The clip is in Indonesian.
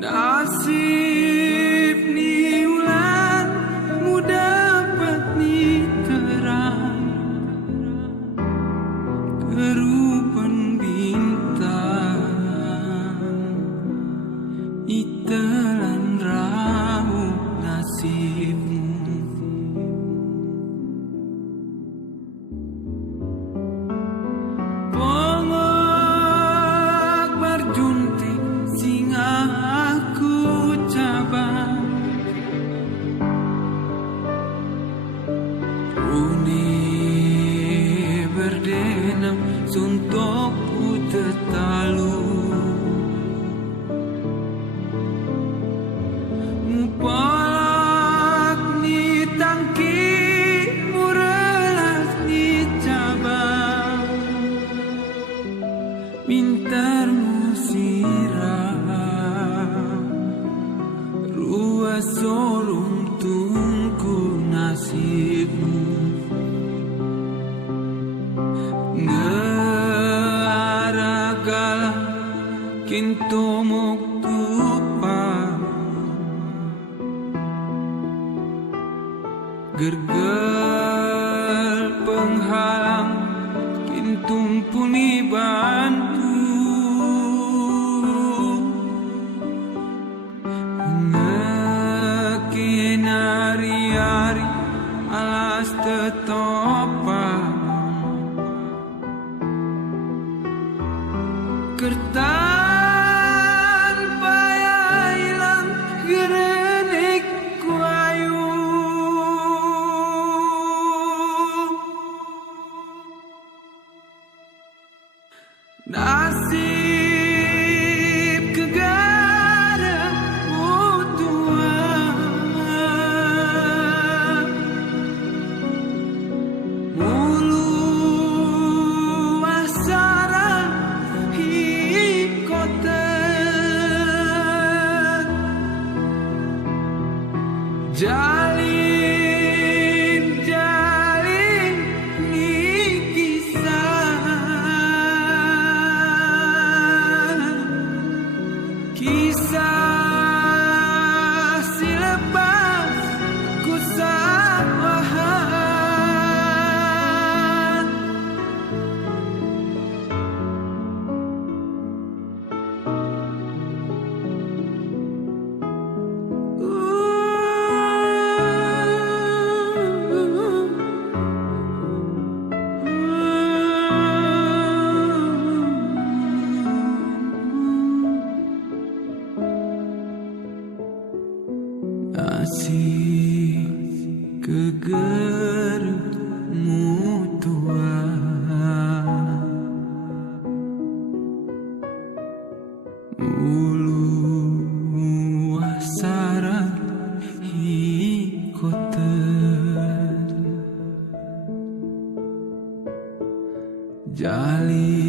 Nasib ni ulan dapat ni terang kerupan bintang itelan ramu nasibmu. Pongok berjunting singa aku cabang Uni berdenam suntukku tetalu Mupalak ni tangki murelas ni cabang Mintarmu sirah ruas sorong tungku nasibmu Ngearagala kinto moktupa Gergel penghalang kintung puni bantu Ngekinari-ari alas tetopang Kertan payah hilang gerenik kuayu Nasib kegara utuan Mulu asara Jalin ni kisah si lepas ku sabahan Asih keger mutua Ulu asara hikoten Jalin